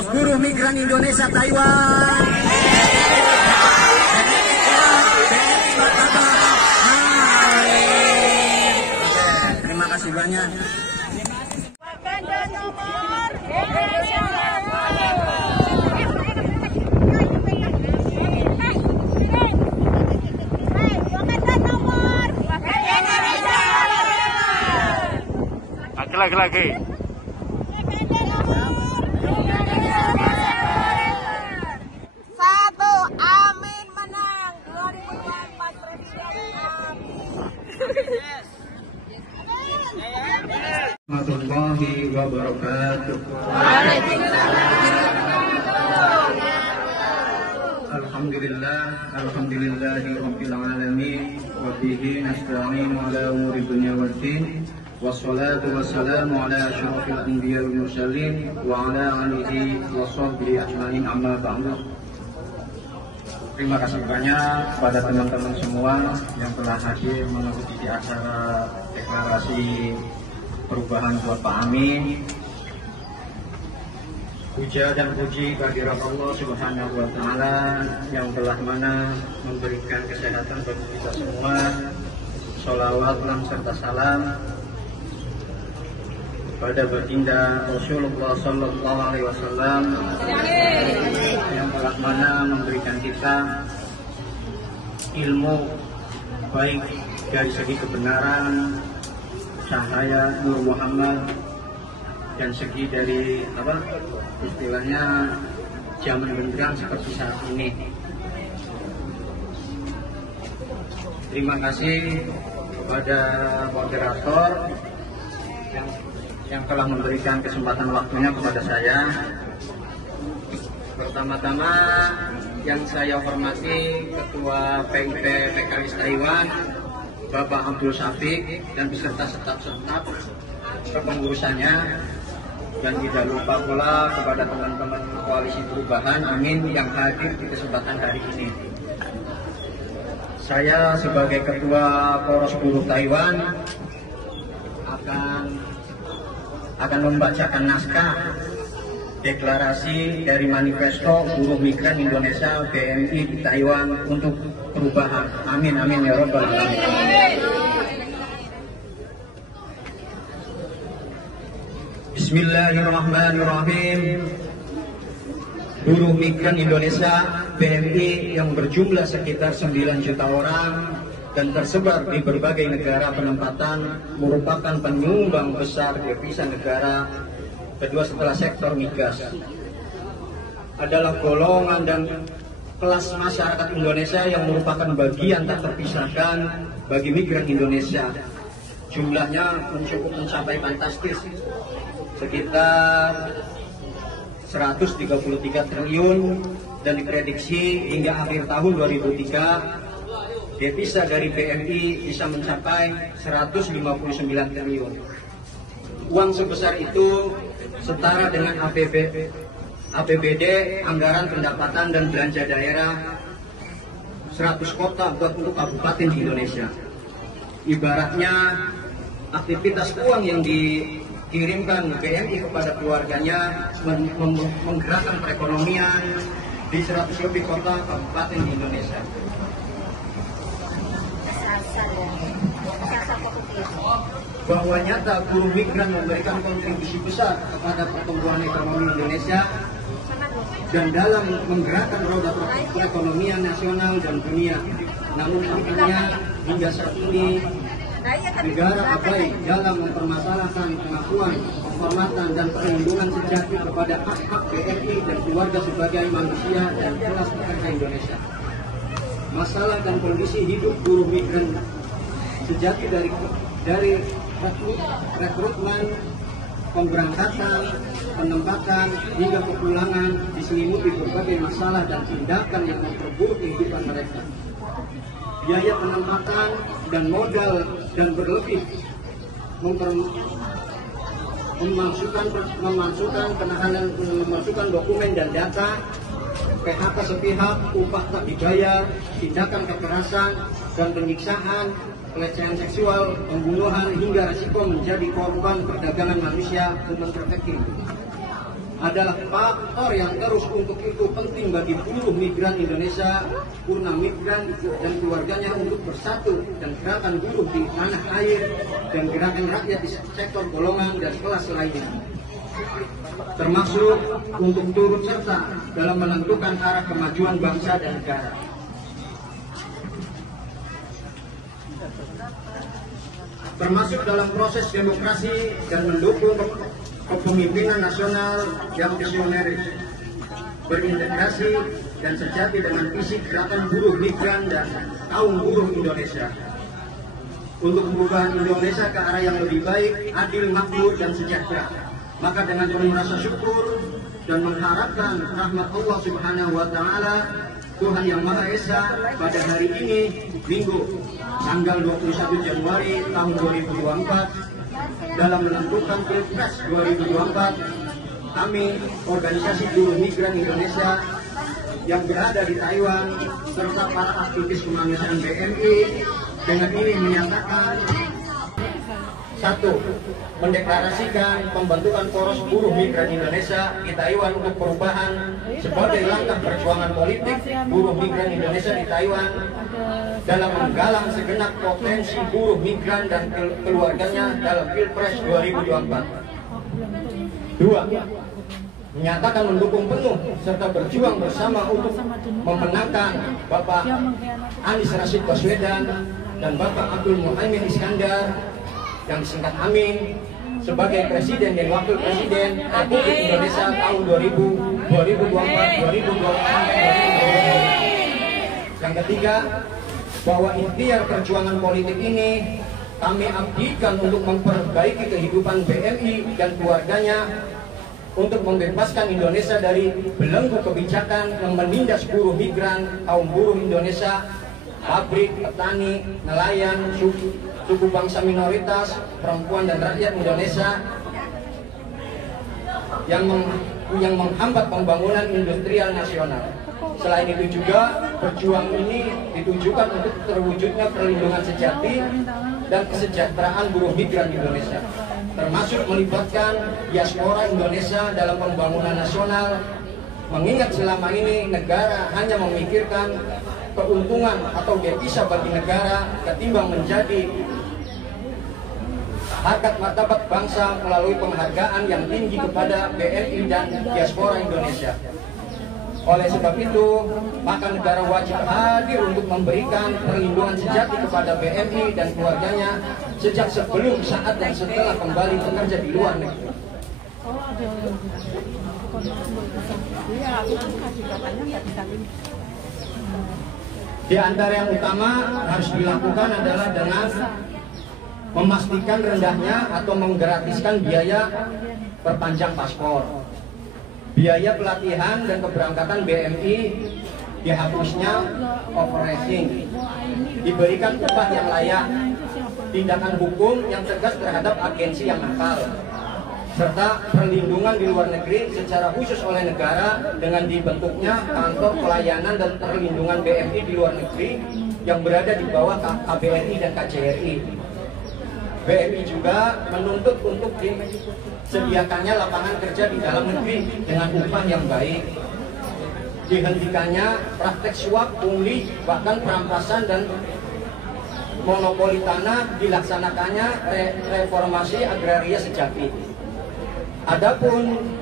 Poros Buruh Migran Indonesia Taiwan. Terima kasih banyak. Lagi. Satu, amin menang 2024 presiden, amin. Warahmatullahi wabarakatuh. Alhamdulillahi rabbil alamin wa bihi nasta'inu ala umuri dunya waddin. Wassalatu wassalamu ala asyrafil anbiya wal mursalin wa ala alihi wa sahbihi ajmain, amma ba'du. Terima kasih banyak kepada teman-teman semua yang telah hadir mengikuti acara deklarasi perubahan buat Pak Amin. Puja dan puji kehadirat Allah Subhanahu wa Ta'ala yang telah mana memberikan kesehatan bagi kita semua. Sholawat serta salam pada baginda Rasulullah Sallallahu Alaihi Wasallam yang telah mana memberikan kita ilmu baik dari segi kebenaran, cahaya Nur Muhammad, dan segi dari istilahnya zaman benderang seperti saat ini. Terima kasih kepada moderator yang telah memberikan kesempatan waktunya kepada saya. Pertama-tama yang saya hormati Ketua PIP PKS Taiwan, Bapak Abdul Syafiq, dan beserta staf-staf kepengurusannya, dan tidak lupa pula kepada teman-teman Koalisi Perubahan Amin yang hadir di kesempatan hari ini. Saya sebagai Ketua Poros Buruh Taiwan akan membacakan naskah deklarasi dari manifesto Buruh Migran Indonesia BMI di Taiwan untuk perubahan. Amin, amin ya robbal alamin. Bismillahirrahmanirrahim. Buruh Migran Indonesia BMI yang berjumlah sekitar 9 juta orang dan tersebar di berbagai negara penempatan merupakan penyumbang besar devisa negara kedua setelah sektor migas. Adalah golongan dan kelas masyarakat Indonesia yang merupakan bagian tak terpisahkan bagi migran Indonesia. Jumlahnya cukup mencapai fantastis, sekitar 133 triliun, dan diprediksi hingga akhir tahun 2003 devisa dari BMI bisa mencapai 159 triliun. Uang sebesar itu setara dengan APBD, anggaran pendapatan dan belanja daerah 100 kota buat untuk kabupaten di Indonesia. Ibaratnya aktivitas uang yang dikirimkan BMI kepada keluarganya menggerakkan perekonomian di 100 lebih kota kabupaten di Indonesia. Bahwa nyata buruh migran memberikan kontribusi besar kepada pertumbuhan ekonomi Indonesia dan dalam menggerakkan roda perekonomian nasional dan dunia. Namun akhirnya hingga saat ini negara abai dalam mempermasalahkan pengakuan, penghormatan dan perlindungan sejati kepada hak-hak BMI dan keluarga sebagai manusia dan kelas pekerja Indonesia. Masalah dan kondisi hidup buruh migran sejati dari rekrutmen, pemberangkatan, penempatan hingga kepulangan diselimuti berbagai masalah dan tindakan yang memperburuk kehidupan mereka. Biaya penempatan dan modal dan berlebih memasukkan dokumen dan data, PHK sepihak, upah tak dibayar, tindakan kekerasan dan penyiksaan, pelecehan seksual, pembunuhan hingga risiko menjadi korban perdagangan manusia human trafficking. adalah faktor yang terus untuk itu penting bagi buruh migran Indonesia, purna migran dan keluarganya untuk bersatu, dan gerakan buruh di tanah air dan gerakan rakyat di sektor golongan dan kelas lainnya, termasuk untuk turut serta dalam menentukan arah kemajuan bangsa dan negara. Termasuk dalam proses demokrasi dan mendukung kepemimpinan nasional yang visioneris, berintegrasi dan sejati dengan visi gerakan buruh migran dan kaum buruh Indonesia untuk perubahan Indonesia ke arah yang lebih baik, adil, makmur, dan sejahtera. Maka dengan penuh rasa syukur dan mengharapkan rahmat Allah Subhanahu wa Ta'ala, Tuhan Yang Maha Esa, pada hari ini, Minggu, tanggal 21 Januari tahun 2024, dalam menentukan Pilpres 2024, kami, Organisasi Buruh Migran Indonesia yang berada di Taiwan, serta para aktivis kemanusiaan BMI, dengan ini menyatakan: 1. Mendeklarasikan pembentukan Poros Buruh Migran Indonesia di Taiwan untuk perubahan sebagai langkah perjuangan politik buruh migran Indonesia di Taiwan dalam menggalang segenap potensi buruh migran dan keluarganya dalam Pilpres 2024. 2. Menyatakan mendukung penuh serta berjuang bersama untuk memenangkan Bapak Anies Rashid Baswedan dan Bapak Abdul Muhaimin Iskandar yang disingkat Amin sebagai Presiden dan Wakil Presiden Republik Indonesia tahun 2024-2025. Yang ketiga, bahwa ikhtiar perjuangan politik ini kami abdikan untuk memperbaiki kehidupan BMI dan keluarganya, untuk membebaskan Indonesia dari belenggu kebijakan yang menindas buruh migran, kaum buruh Indonesia, pabrik, petani, nelayan, suku bangsa minoritas, perempuan dan rakyat Indonesia yang menghambat pembangunan industrial nasional. Selain itu juga, perjuangan ini ditujukan untuk terwujudnya perlindungan sejati dan kesejahteraan buruh migran Indonesia, termasuk melibatkan diaspora Indonesia dalam pembangunan nasional, mengingat selama ini negara hanya memikirkan keuntungan atau devisa bagi negara ketimbang menjadi harkat martabat bangsa melalui penghargaan yang tinggi kepada BMI dan diaspora Indonesia. Oleh sebab itu, maka negara wajib hadir untuk memberikan perlindungan sejati kepada BMI dan keluarganya sejak sebelum, saat, dan setelah kembali bekerja di luar negeri. Di antara yang utama harus dilakukan adalah dengan memastikan rendahnya atau menggratiskan biaya perpanjang paspor, biaya pelatihan dan keberangkatan BMI, dihapusnya overracing, diberikan upah yang layak, tindakan hukum yang tegas terhadap agensi yang nakal, serta perlindungan di luar negeri secara khusus oleh negara dengan dibentuknya kantor pelayanan dan perlindungan BMI di luar negeri yang berada di bawah KBRI dan KJRI. BMI juga menuntut untuk disediakannya lapangan kerja di dalam negeri dengan upah yang baik, dihentikannya praktek suap, pungli, bahkan perampasan dan monopoli tanah, dilaksanakannya reformasi agraria sejati. Adapun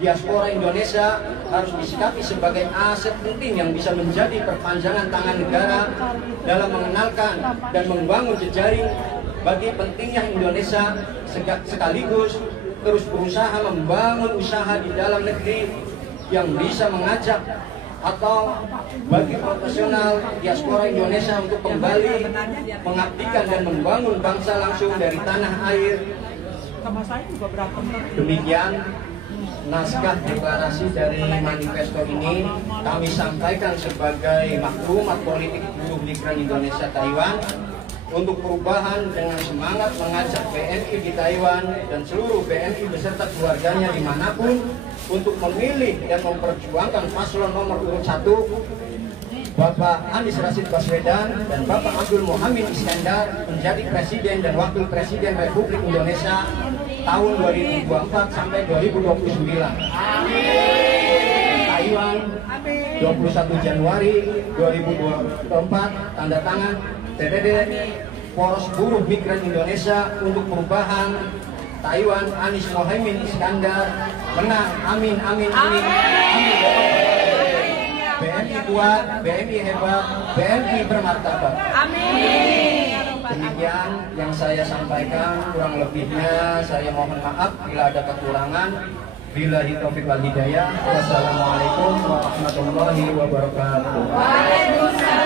diaspora Indonesia harus disikapi sebagai aset penting yang bisa menjadi perpanjangan tangan negara dalam mengenalkan dan membangun jejaring bagi pentingnya Indonesia, sekaligus terus berusaha membangun usaha di dalam negeri yang bisa mengajak atau bagi profesional diaspora Indonesia untuk kembali mengabdikan dan membangun bangsa langsung dari tanah air. Demikian naskah deklarasi dari manifesto ini kami sampaikan sebagai maklumat politik buruh migran Indonesia Taiwan untuk perubahan dengan semangat mengajak BMI di Taiwan dan seluruh BMI beserta keluarganya dimanapun untuk memilih dan memperjuangkan paslon nomor urut 1 Bapak Anies Rashid Baswedan dan Bapak Abdul Muhaimin Iskandar menjadi Presiden dan Wakil Presiden Republik Indonesia tahun 2024 sampai 2029. Taiwan 21 Januari 2024 tanda tangan TDD Poros Buruh Migran Indonesia untuk Perubahan Taiwan Anies Mohaimin Iskandar menang. Amin amin amin amin. BNI kuat, BNI hebat, BNI bermartabat. Amin. Demikian yang saya sampaikan, kurang lebihnya saya mohon maaf bila ada kekurangan. Billahi taufiq wal hidayah. Wassalamualaikum warahmatullahi wabarakatuh. Waalaikumsalam.